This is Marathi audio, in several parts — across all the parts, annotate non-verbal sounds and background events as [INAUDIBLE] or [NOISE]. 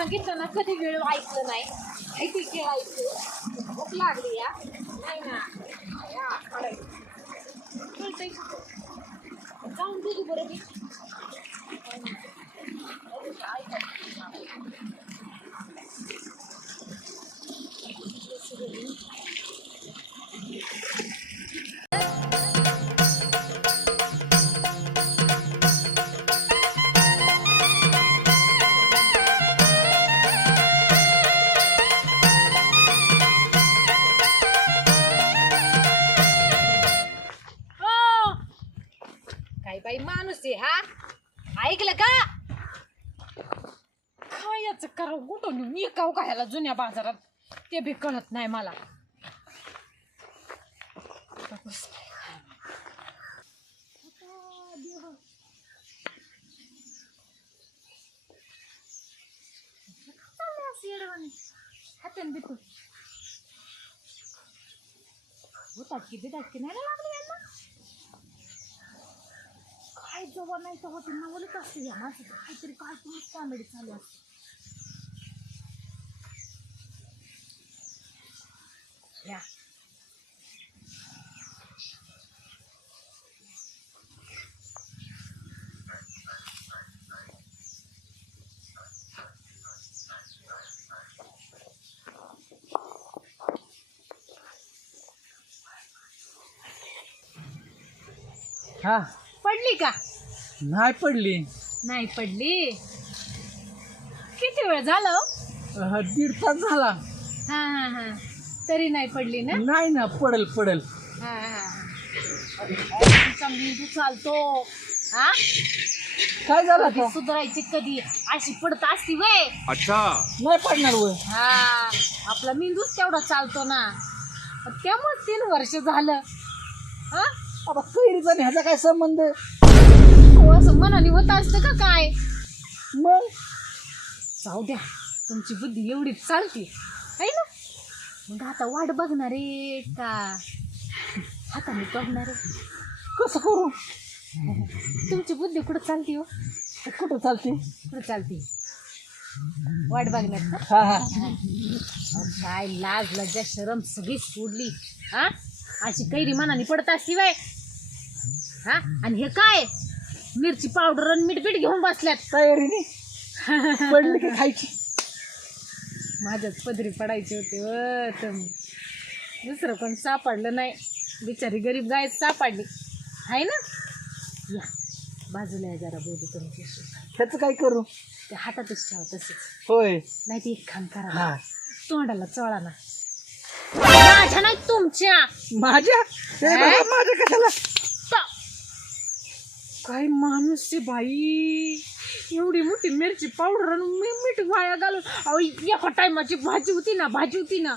कधी सांगितलं ना कधी वेळ ऐकलं नाही. ऐकू खेळायचं भूक लागली या. नाही ना. या जाऊन तुझी बरं ऐकलं का? काय याच करा कुठं मी काव का ह्याला जुन्या बाजारात? ते बी कळत नाही मला. हातान बिकू होतात की नाही लागली यांना? काय जेव्हा नाही तेव्हा होते नवलच असते या माणसाचं. काहीतरी काय तुम्ही कॉमेडी चालू असते. या. हा. पडली का? नाही पडली. नाही पडली? किती वेळ झालं हो? अह, दीड तास झाला. हा हा हा. तरी नाही पडली ना? नाही ना पडल पडल. हा हा. तुमचा मेंदू चालतो. हा? काय झालं कधी? सुधारायची कधी? अशी पडत असती वय. नाही पडणार वय. हा. आपला मेंदूच तेवढा चालतो ना. त्यामुळे तीन वर्ष झालं. हा? आता कैरीचा आणि ह्याचा काय संबंध हो, असं मनाने होत असतं का काय? मग? जाऊ द्या तुमची बुद्धी एवढी चालते. आहे ना? मग आता वाट बघणार आहे का? हाताने बघणार कसं करू? तुमची बुद्धी कुठं चालते हो? कुठं चालते? कुठं चालते? वाट का? हा हा. अहो, काय लाज लज्जा शरम सगळी सोडली हा? अशी कैरी मनाने पडत बाय हा? आणि हे काय? मिरची पावडर आणि मीठ बीठ घेऊन बसल्यात. तयारीने पडली की खायची. माझ्याच पदरी पडायचे होते व तुम्ही दुसरं कोण सापडलं नाही. बिचारी गरीब गाय सापडली. आहे ना? या बाजूला या जरा बोलू तुमच्याशी त्याचं काय करू? ते हातातच ठेवा तसेच. होय. नाही ते एक काम करा हा. तोंडाला चोळा ना. माझ्या नाही तुमच्या. माझ्या? हा? माझ्या कशाला? काय माणूस आहे बाई? एवढी मोठी मिरची पावडर आणि मी- मीठ वाया घालून अहो एका टायमाची भाजी होती ना भाजी होती ना.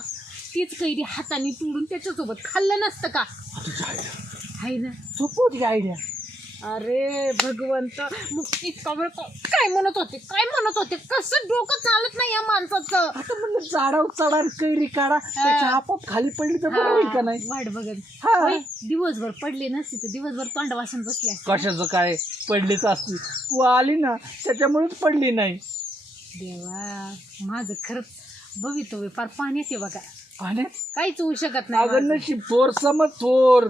तीच कैरी हाताने तोडून त्याच्यासोबत खाल्लं नसतं का? आहे ना. सोपं होती आयडिया. अरे भगवंत मग इतका वेळ का- काय म्हणत होते? काय म्हणत होते? कसं डोकं चालत नाही या माणसाचं? आता म्हणलं झाडावर चढा आणि कैरी काढा. त्याच्या आपोआप खाली पडली तर बरं होईल का नाही? वाट बघत. हा. होय, दिवसभर पडले नसते तर दिवसभर तोंड वासन बसले असते. कशाचं काय? पडलीच असती. तू आली ना त्याच्यामुळेच पडली नाही. देवा माझं खरंच भवितव्य फार पाण्यात आहे बघा. पाण्यात? काहीच होऊ शकत नाही अगं माझं. नशीब थोर समज थोर.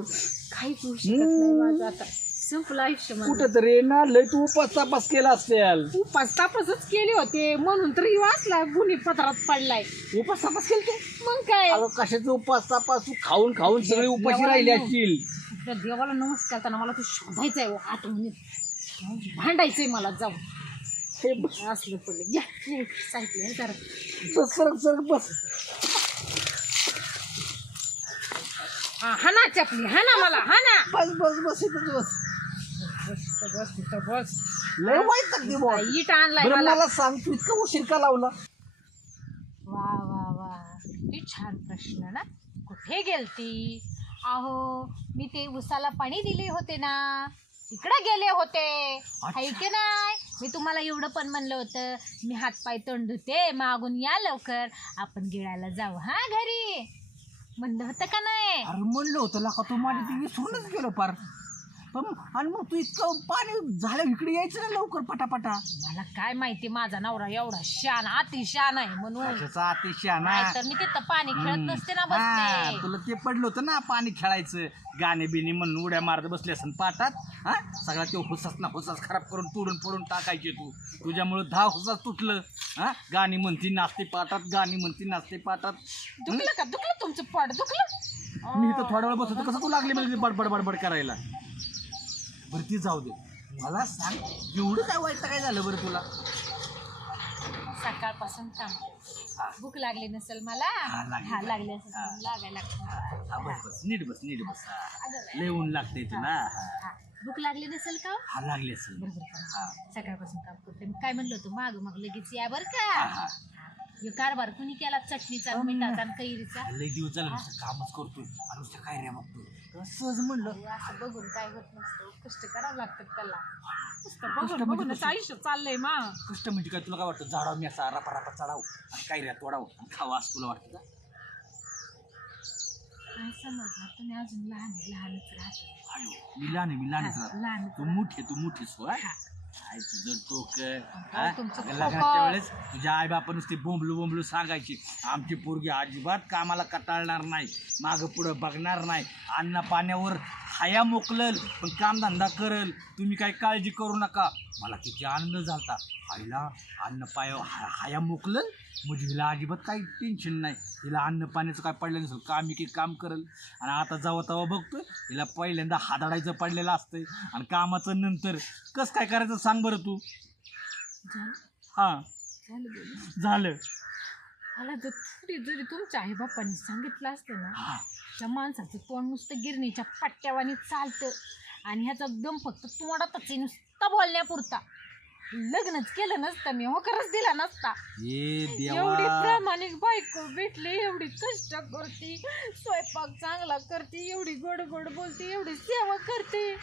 काहीच होऊ शकत नाही माझं आता. संपलं आयुष्य माझं. कुठं तरी ना लय तू उपास तापास केला असेल. उपास तापासच केले होते म्हणून तरी वाचला गुन्हे पत्रात पडलाय. उपास तापास केलते? मग काय? अगं कशाचं उपास तापास तू खाऊन खाऊन सगळे उपाशी राहिली असतील त्या देवाला नमस्कार करताना मला तू शोधायचा आहे आठवणी भांडायचंय मला जाऊन. हे बघ, असलं पडलं. या बस सरक सरक बस. हा हा ना चपली हा ना मला हा ना. बस बस बस इथंच बस. बस तिथं बस तिथं बस लय वाईट लागली बुवा. इट आणलाय बरं मला. मला सांग तू इतका उशीर का लावला? वा वा वा. किती छान प्रश्न ना. कुठे गेलती? अहो मी ते उसाला पाणी दिले होते ना. तिकडे गेले होते. हाय की नाही? मी तुम्हाला एवढं पण म्हणलं होतं. मी हातपाय तोंड धुते मागून या लवकर. आपण गिळायला जाऊ हा घरी? म्हणलं होतं का नाही? अरे म्हणलं होतं लाका तू माझ्या ते विसरूनच गेलो पार. पण आणि मग तू इतकं पाणी झालं इकडे यायचं ना लवकर पटापटा. मला काय माहिती माझा नवरा एवढा शान अति शान आहे म्हणून. कशाचा अतिशय ना मी तिथं पाणी खेळत नसते ना हा, बसते तुला ते पडलं होतं ना पाणी खेळायचं. गाणे बिणे म्हणून उड्या मारत बसले असन पाटात हा? सगळा तो हुसास ना हुसास खराब करून तोडून फोडून टाकायचे तू. तुझ्यामुळं दहा हुसास तुटलं हा? गाणी म्हणती नाचते पाटात गाणी म्हणती नाचते पाटात. दुखलं का? दुखलं तुमचं पोट दुखलं? मी इथं थोडा वेळ बसतो कसं तू लागली म्हणजे बडबड बडबड करायला? बरं ती जाऊ दे मला सांग एवढं काय वाईट काय झालं बरं तुला सकाळपासून हा. थांब भूक लागली नसेल मला हा, लागली. हा लागली असेल हा. लागायला लागली. हा बस बस नीट बस नीट बस हा. लय ऊन लागते तुला हा. हा. भूक लागली नसेल का हा लागली असेल बरोबर हा. सकाळपासून काम करते मी काय म्हणलं होतं माग मग लगेच या बर का हा, हा. कारभार कुणी केला? चटणीचा मिठाचा आणि कैरीचा? लय दिवस झालं नुसतं कामच करतोय. आणि नुसतं काय रे बघतोय सहज म्हणलं. हे असं बघून काय होत नसतं. कष्ट करावं लागतात त्याला. नुसतं बघून म्हणजे बघूनच. आयुष्य चाललंय मा. कष्ट म्हणजे काय? तुला काय वाटतं? झाडाव मी असा रपा रपा चढाव आणि काय रे तोडाव आणि खावा असं तुला वाटतं का? काय समजणार तुम्ही अजून लहान आहे, लहानच राहतो. अयो मी लहान आहे मी लहानच हा, राहतो. लहान तू मोठी आहे, तू मोठीच हो. हा? तुझं तुमचं? लग्नाच्या वेळेस तुझ्या आई बापा नुसते बोंबलू बोंबलू सांगायची. आमची पोरगी अजिबात कामाला कटाळणार नाही. मागं पुढं बघणार नाही. अन्न पाण्यावर हाया मोकलल पण कामधंदा करल. तुम्ही काही काळजी करू नका. मला किती आनंद झालता. आईला अन्न पाया हा- हाया मोकलल? म्हणजे हिला अजिबात काही टेन्शन नाही. हिला अन्न पाण्याचं काय पडलं नसेल काम की काम करल. आणि आता जेव्हा तेव्हा बघतोय हिला पहिल्यांदा हादाडायचं पडलेलं असतंय. आणि कामाचं नंतर कसं काय करायचं सांग बरं तू. झालं. हां. झालं. झालं. मला जर थोडी जरी तुमच्या आई बापांनी सांगितलं असतं ना त्या माणसाचं तोंड नुसतं गिरणीच्या पट्ट्यावानी चालतं आणि ह्याचा दम फक्त तोंडातच आहे नुसता बोलण्यापुरता. लग्नच केलं नसतं मी होकारच दिला नसता. एवढी देवा. प्रामाणिक बायको भेटली एवढी कष्ट करते स्वयंपाक चांगला करते एवढी गोड गोड बोलते एवढी सेवा करते.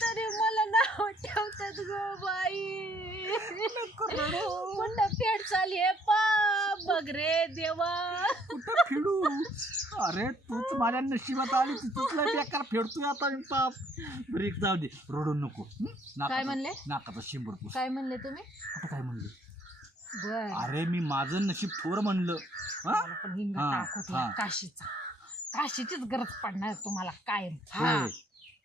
तरी मला नाव ठेवतात गो बाई. कुठं पेट चाली आहे पा बघ रे देवा. कुठं फिडू अरे तूच माझ्या नशिबात आली तिथंच लय बेकार फेडतोय आता मी पाप. बरं एक जाऊ दे. रडू नको. हं? नाकाचं- काय म्हणले? नाकाचं शिंबर पुस काय म्हणले तुम्ही? आता काय म्हणलं? बर. अरे मी माझं नशीब थोर म्हणलं. हा? मला पण हिंग हा, टाक होती हा. काशीचा. काशीचीच गरज पडणार तुम्हाला कायम. हा. होय.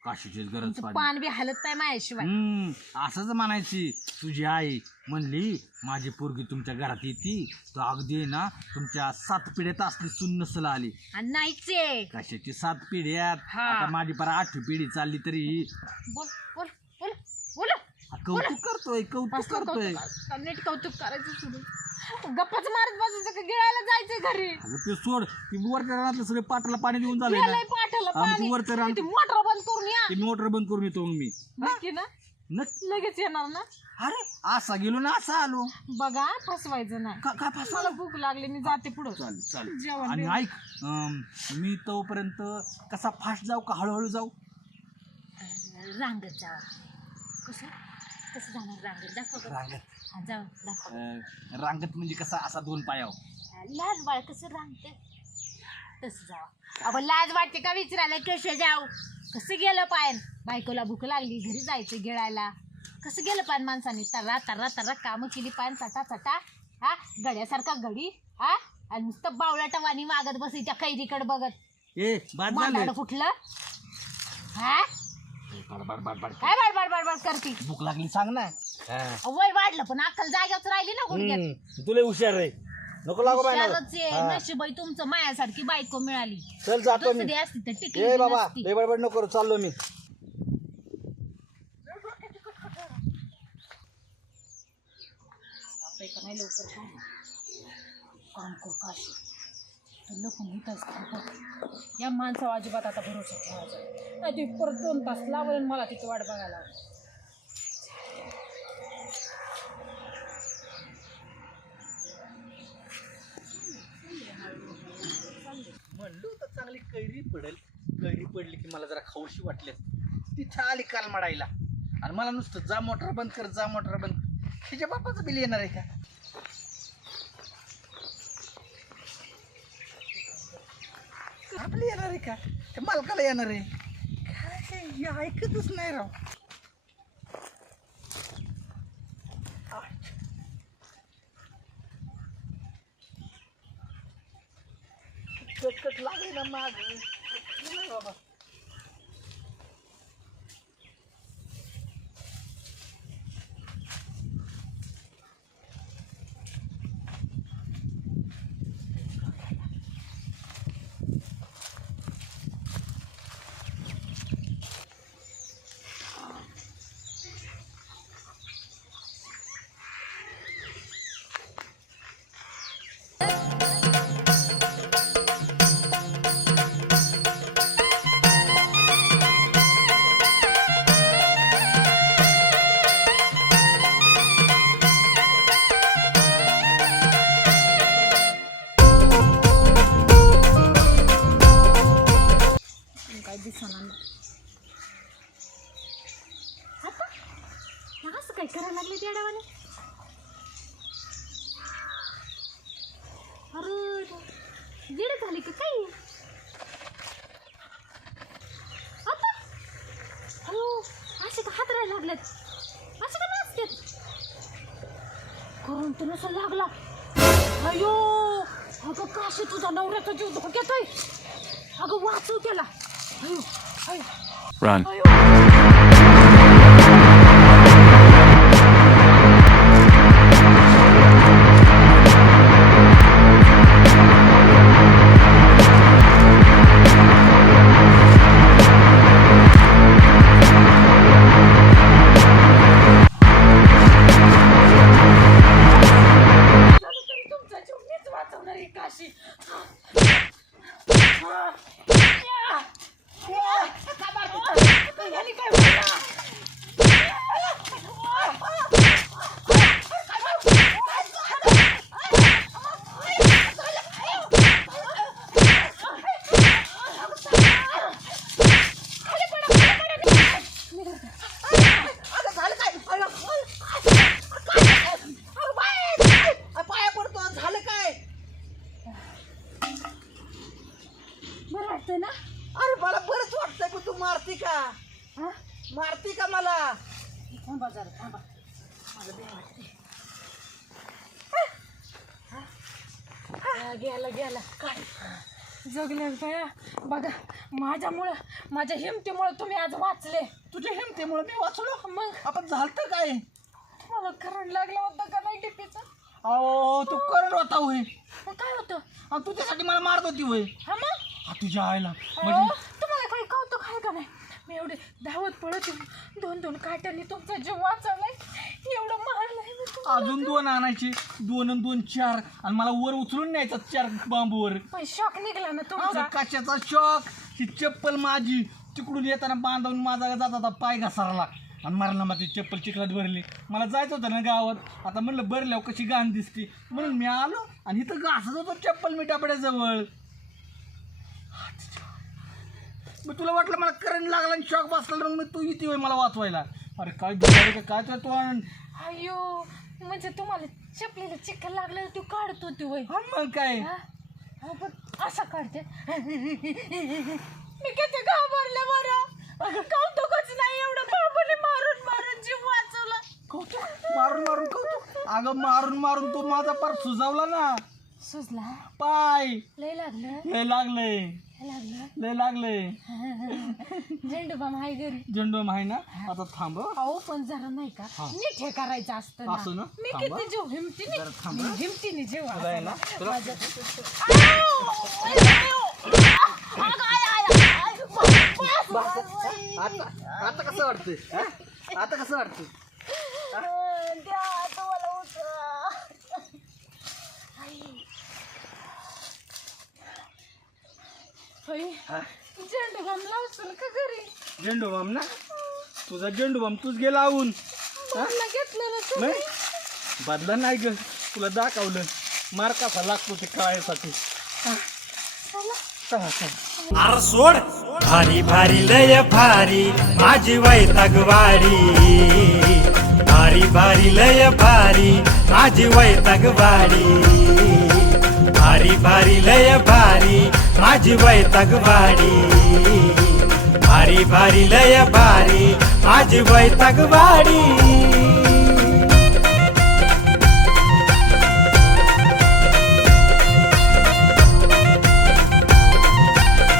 काशीचीच गरज तुमचं पान बी हालत नाही माझ्याशिवाय. हम्म असंच म्हणायची. तुझी आई म्हणली माझी पोरगी तुमच्या घरात येते. तर अगदी आहे ना तुमच्या सात पिढ्यात असली सून नसल आली. आणि नाहीच. आहे कशाची सात पिढ्यात? हा. आता माझी पर आठवी पिढी चालली तरी. बोल बोल. कौतुक करतोय कौतुक करतोय. कौतुक- नीट कौतुक करायचं सोडून गप्पाच मारत बसायचं का? गिळायला जायचं घरी. अगं ते सोड ती वरच्या रानातलं सगळे पाटाला पाणी देऊन झालंय गेलंय ना पाठाला मग पाणी. तू वरचं रान- ती मोटर बंद करून या. ते मोटर बंद करून येतो मग मी. नक्की ना? नक्की. लगेच येणार ना? अरे असा गेलो ना असा आलो. बघा फसवायचं नाही. का काय फसवा मला भूक लागली मी जाते पुढं. चालेल चालेल. जेवण आणि. ऐक अं, मी तोपर्यंत कसा फास्ट जाऊ का हळूहळू जाऊ? रांगत जावा कसं? कसं जाणार रांगत? दाखव बरं. रांगत. हा जाऊ दाखव. अं, रांगत म्हणजे कसा असा दोन पायावर लाज बाळ कसं रांगते? तसं जावा. अगं लाज वाटते का विचारायला? कसं जाऊ. कसं गेलं पायन बायकोला भूक लागली घरी जायचं गिळायला. कसं गेलं पायन माणसाने? तर्रा तर्रा तर्रा कामं केली पायन चटा चटा हा गड्यासारखा गडी हा? आणि नुसतं बावळाटा वाणी मागत बसी त्या कैरीकडे बघत. ए बाद मांडाड झालं कुठलं हा काय बडबड बडबड करती. भूक लागली सांग ना. वय वाढलं पण अक्कल जाग्याच राहिली ना गुडघ्यात तुला हुशार आहे. नको लागू हुशारच आहे. नशीबाई तुमचं मायासारखी बायको मिळाली. चल जातो दुसरी असती तर ए बाबा नसती. लय बडबड नको करू, चाललो मी. जातंय का नाही लवकर काम कर काशी. तर लपून इथंच थांबव. या माणसावर अजिबात आता भरोसा ठेवायचा नाही. ते परत दोन तास लावलं आणि मला तिथे वाट बघायला. लागली. खाली कैरी पडेल. कैरी पडली की मला जरा खाऊशी वाटली तिथे आली काल मडायला. आणि मला नुसतं जा मोटर बंद कर जा मोटर बंद कर. तिच्या बापाचं बिल येणार आहे का? आपलं येणार आहे का? ते मालकाला येणार आहे. काय हे ऐकतच नाही राव. कटकट लागले ना माग. बाबा तुझा नवऱ्याचा जीव धोक्यात आहे अगं वाचव त्याला अयो अयो Run. गेला गेला. काय? जगले बया. बघा माझ्यामुळं माझ्या हिमतीमुळं तुम्ही आज वाचले. तुझ्या हिमतीमुळे मी वाचलो? मग? आपण झालत काय? तुम्हाला करंट लागला होता का नाही टिपीचा? अहो तू करंट होता होय. मग काय होतं? आणि तू त्यासाठी मला मारत होती होय. हा मग? हा तुझ्या आईला. अहो, म्हणजे तुम्हाला काही कौतुक आहे का नाही? मी एवढे धावत पळत येऊन दोन दोन काट्यांनी तुमचा जीव वाचवलाय. एवढं मारलंय मी तुम्हाला. अजून दोन आणायचे. दोन आणि दोन चार. आणि मला वर उचलून न्यायचा चार बांबूवर. पण शॉक निघला ना तुमचा. कशाचा शॉक? ही चप्पल माझी. तिकडून येताना बांधवून माझा जात होता पाय घसारला. आणि मारला ती चप्पल चिखलात भरली. मला जायचं होतं ना गावात. आता म्हणलं भरल्यावर कशी घाण दिसते. म्हणून मी आलो आणि इथं घासत होतो चप्पल मी टापड्याजवळ. मग तुला वाटलं मला करंट लागला आणि शॉक बसला मग तू इथे होय मला वाचवायला. अरे काय बिचारी का काय तर तू आण- अयो म्हणजे तुम्हाला चपलीला चिखल लागलं तू काढत होती वय. हा मग काय? पण असा काढते. मी किती घाबरले बरं. कौतुकच नाही एवढं. बाबाने मारून मारून जीव वाचवला. कौतुक? मारून मारून कौतुक? अगं मारून मारून तू माझा पार सुजावला ना. सुजला. पाय. लय लागलं. लय लागलंय. लय लागलं. लय लागलंय. [LAUGHS] झेंडू बाम आहे घरी. झेंडू आहे ना? आता थांब. अहो पण जरा नाही का? हा. नीट हे करायचं असतं असं ना? ना मी थांबा. किती जीव हिमतीने जरा थांबा. मी हिमतीने जीव तुला आहे ना? तुला-. आता आता कसं वाटतंय? हं? आता कसं वाटतंय अं, द्या आता मला उचला. आई. होय. हा? झेंडू बाम लावशील का घरी? झेंडू बाम ना? तुझा झेंडू बाम तूच गेला आवून. मला घेतलं ना तुम्ही? नाही? बदला नाही ग. तुला दाखवलं. मार कसा लागतो ते कळायसाठी. चला. चला आर सोड. भारी भारी लय भारी. माझी वैतागवाडी भारी भारी लय भारी. माझी वैतागवाडी भारी भारी लय भारी. माझी वैतागवाडी भारी भारी लय भारी. माझी वैतागवाडी